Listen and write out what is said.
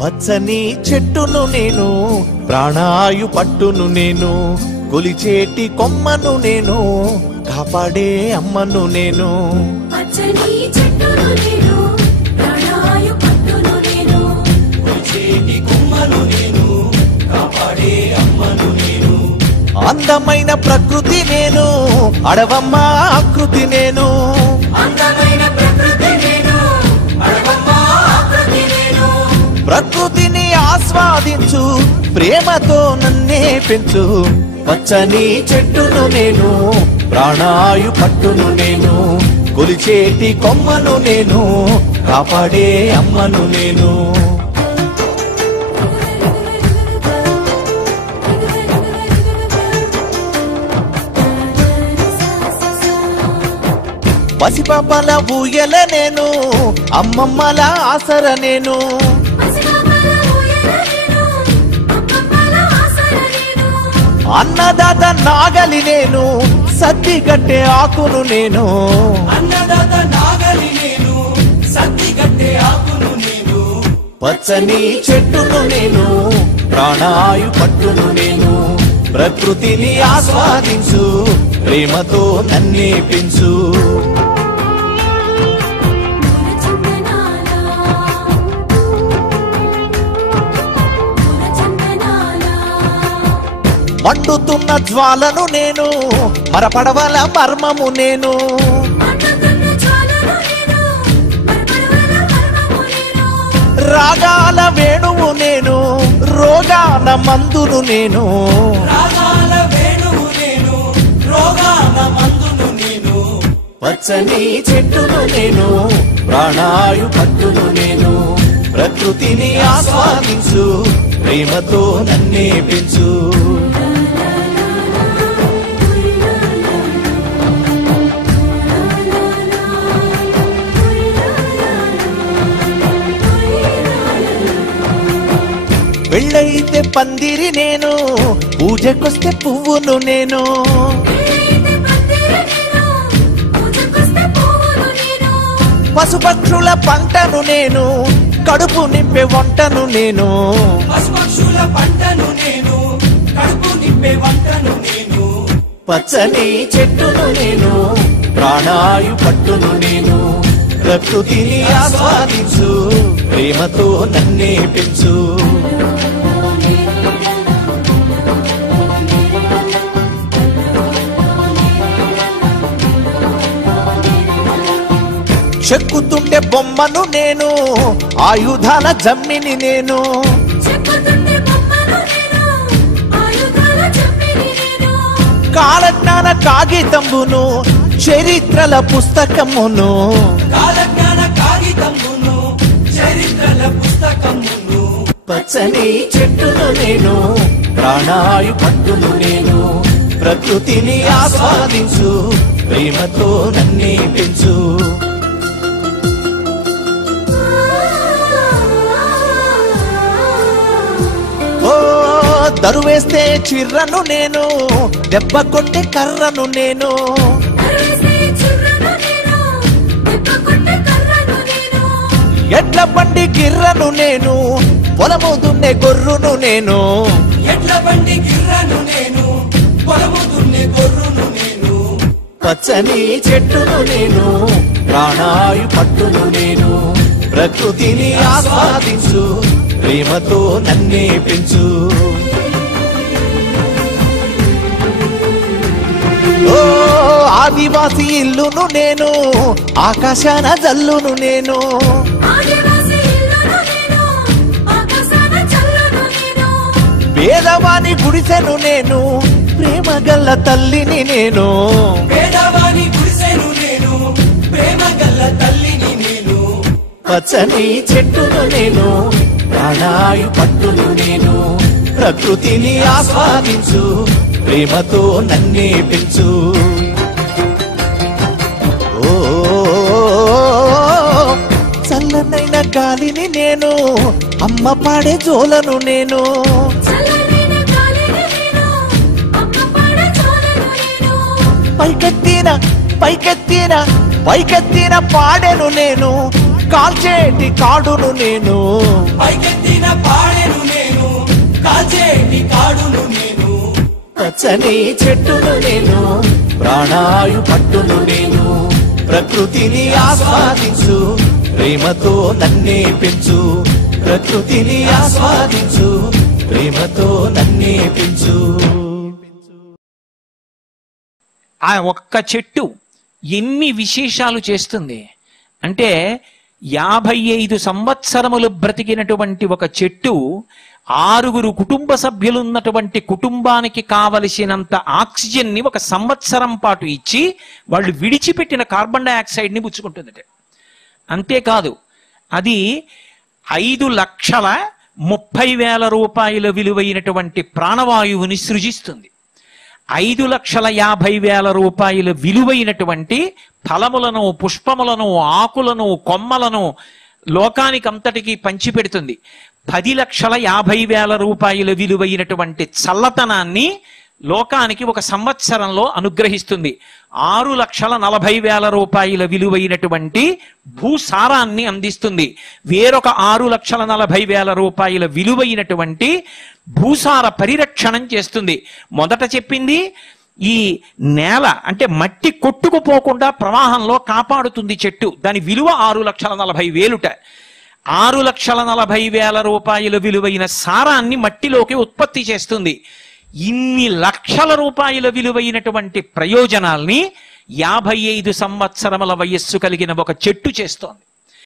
పచ్చని చెట్టును నేను, ప్రాణాయు పట్టును నేను, కొలిచేటి కొమ్మను నేను, కాపాడే అమ్మను నేను. పచ్చని చెట్టును నేను, ప్రాణాయు పట్టును నేను, కొలిచేటి కొమ్మను నేను, కాపాడే అమ్మను నేను. అందమైన ప్రకృతి నేను, అడవమ్మ ఆకృతి నేను. అందమైన ప్రకృతి నేను, అడవమ్మ ఆకృతి నేను. ప్రకృతిని ఆస్వాదించు, ప్రేమతో నన్నే పెంచు. పచ్చని చెట్టును నేను, ప్రాణాయు పట్టును నేను, కొలిచేటి కొమ్మను నేను, కాపాడే అమ్మను నేను. పసిపాపల ఊయల నేను, అమ్మమ్మల ఆసర నేను. అన్నదాత నాగలి నేను, సద్ది కట్టే ఆకును నేను. అన్నదాత నాగలి నేను, సద్ది కట్టే ఆకును నేను. పచ్చని చెట్టును నేను, ప్రాణాయు పట్టును నేను, ప్రకృతిని ఆస్వాదించు, ప్రేమతో నన్నే పెంచు. మండుతున్న జ్వాలను నేను, మరపడవల మర్మము నేను. రాగాల వేణువు నేను, రోగాల మందును నేను. రాగాల వేణువు నేను, రోగాల మందును నేను. పచ్చని చెట్టును నేను, ప్రాణాయు పట్టును నేను, ప్రకృతిని ఆస్వాదించు, ప్రేమతో నన్నే పెంచు. పెళ్ళైతే పందిరి నేను, పూజకొస్తే పువ్వును నేను. పశుపక్షుల పంటను నేను, కడుపు నింపే వంటను నేను. పశుపక్షుల పంటను నేను, కడుపు నింపే వంటను నేను. పచ్చని చెట్టును నేను, ప్రాణాయు పట్టును నేను, ప్రకృతిని ఆస్వాదించు, ప్రేమతో నన్నే పెంచు. చెక్కుతుంటే బొమ్మను నేను, ఆయుధాల జమ్మిని నేను. కాలజ్ఞాన కాగితంబును, చరిత్రల పుస్తకమును. కాలజ్ఞాన కాగితమును, చరిత్రల పుస్తకమును. పచ్చని చెట్టును నేను, ప్రాణాయు పట్టును నేను, ప్రకృతిని ఆస్వాదించు, ప్రేమతో నన్నే పెంచు. ఓ దరువేస్తే చిర్రను నేను, దెబ్బ కొట్టే కర్రను నేను. ఎడ్ల బండి గిర్రను నేను, పొలము దున్నే గొర్రును నేను. ఎడ్ల బండి గిర్రను నేను, పొలము దున్నే గొర్రును నేను. పచ్చని చెట్టును నేను, ప్రాణాయు పట్టును నేను, ప్రకృతిని ఆస్వాదించు, ప్రేమతో నన్నే పెంచు. ఓ ఆదివాసి ఇల్లును నేను, ఆకాశాన జల్లును నేను. పేదవాని గుడిసెను నేను, ప్రేమ గల్ల తల్లిని నేను. పేదవాని గుడిసెను నేను, ప్రేమ గల్ల తల్లిని నేను. పచ్చని చెట్టును నేను, ప్రాణాయు పట్టును నేను, ప్రకృతిని ఆస్వాదించు, ప్రేమతో నన్నే పెంచు. ఓ చల్లనైన గాలిని నేను, అమ్మ పాడే జోలను నేను. పైకెత్తిన పైకెత్తిన పైకెత్తిన పాడెను నేను, కాల్చేటి కాడును నేను, పైకెత్తిన పాడెను నేను, కాల్చేటి కాడును నేను. పచ్చని చెట్టును నేను, ప్రాణాయు పట్టును నేను. ప్రకృతిని ఆస్వాదించు, ప్రేమతో నన్నే పెంచు. ప్రకృతిని ఆస్వాదించు, ప్రేమతో నన్నే పెంచు. ఆ ఒక్క చెట్టు ఎన్ని విశేషాలు చేస్తుంది అంటే 55 సంవత్సరములు బ్రతికినటువంటి ఒక చెట్టు 6 కుటుంబ సభ్యులున్నటువంటి కుటుంబానికి కావలసినంత ఆక్సిజన్ని 1 సంవత్సరం పాటు ఇచ్చి వాళ్ళు విడిచిపెట్టిన కార్బన్ డైఆక్సైడ్ని పుచ్చుకుంటుంది. అంతేకాదు అది 5,30,000 రూపాయల విలువైనటువంటి ప్రాణవాయువుని సృజిస్తుంది. 5,50,000 రూపాయల విలువైనటువంటి ఫలములను, పుష్పములను, ఆకులను, కొమ్మలను లోకానికంతటికీ పంచిపెడుతుంది. 10,50,000 రూపాయల విలువైనటువంటి చల్లతనాన్ని లోకానికి 1 సంవత్సరంలో అనుగ్రహిస్తుంది. 6,40,000 రూపాయల విలువైనటువంటి భూసారాన్ని అందిస్తుంది. వేరొక 6,40,000 రూపాయల విలువైనటువంటి భూసార పరిరక్షణం చేస్తుంది. మొదట చెప్పింది ఈ నేల అంటే మట్టి కొట్టుకుపోకుండా ప్రవాహంలో కాపాడుతుంది చెట్టు. దాని విలువ 6,40,000. 6,40,000 రూపాయల విలువైన సారాన్ని మట్టిలోకి ఉత్పత్తి చేస్తుంది. ఇన్ని లక్షల రూపాయల విలువైనటువంటి ప్రయోజనాల్ని 55 సంవత్సరముల వయస్సు కలిగిన ఒక చెట్టు చేస్తోంది.